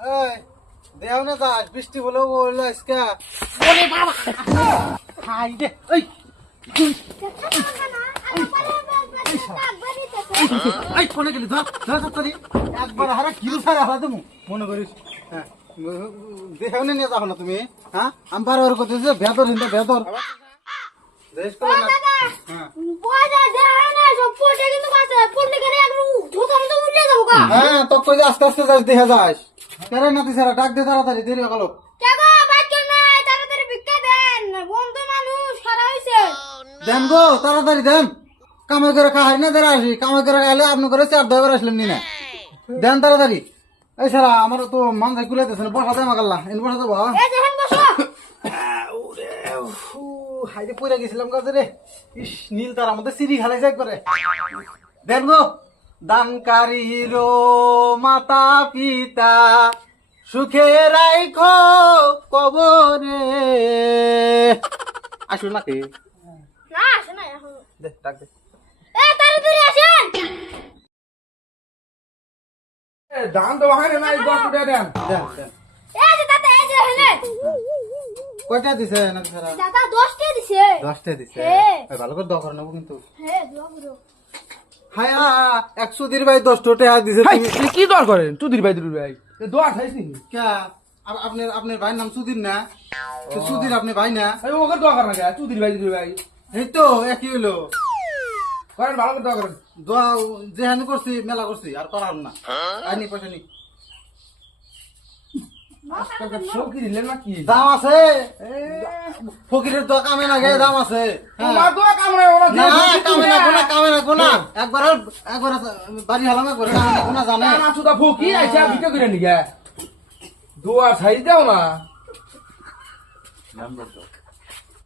এই দেও না যাস বৃষ্টি বলে বললো আজকে ওরে বাবা হাই রে এই এই কোনে গেলি ধর ধর তাড়াতাড়ি একবার হারা কিলো সারা হারা দেবো মনে করিস হ্যাঁ দেও না নিয়ে যাবো না তুমি হ্যাঁ আমি বারবার করতেছি ভেতর হিন্দা ভেতর দেশ করে না হ্যাঁ হ্যাঁ তো কই আস্তে আস্তে যাস দেখে যাস কেন নাতি সারা ডাক দে তাড়াতাড়ি দেরি হলো দেন গো তাড়াতাড়ি দেন কামাই করে খাই না দেরা আসি কামাই করে খাইলে আপনি করে 4 আসলেন নি না দেন তাড়াতাড়ি এই সারা আমার তো মানজাই কুলাইতেছে না বসা দেয় মাগাল্লা এন বসা দেবো হাইরে পড়ে গেছিলাম গাছে রে ইস নীল তার আমাদের সিঁড়ি খালাই যাই করে দেন গো দানকারীর মাতা পিতা সুখে রাইখো কবরে আসুন নাকি দে ডাক দে দাম তো হয় না 10 টাকা দেন দেন দেন কয়টা দিছে নাকি সারা 10টা দিছে ভালো করে দোয়া করে নেবো কিন্তু হায় 100 দির ভাই 10 টাকা দিছে ভাই তুমি কি দর করেন চুদির ভাই দোয়া খাইছ নি কে আপনার আপনার ভাইয়ের নাম সুধীর না তো সুধীর আপনি ভাই না এই ওকে দোয়া করেন না চুদির ভাই এই তো একই হলো করেন ভালো করে দোয়া করেন দোয়া যেহানি করছি মেলা করছি আর করার না আইনি পয়সা নি সৌকি দিলেন না কি দাম আছে ফকিরের তো কামে না গে দাম আছে হ্যাঁ। তোমার দোয়া কামড়ে ওরা না কামে না কোনা একবার বাড়ি হালামে করে কামে না কোনা জানে না সুদা ফকি আইছা ভিডিও করে নিগা দোয়া ছাই দাও না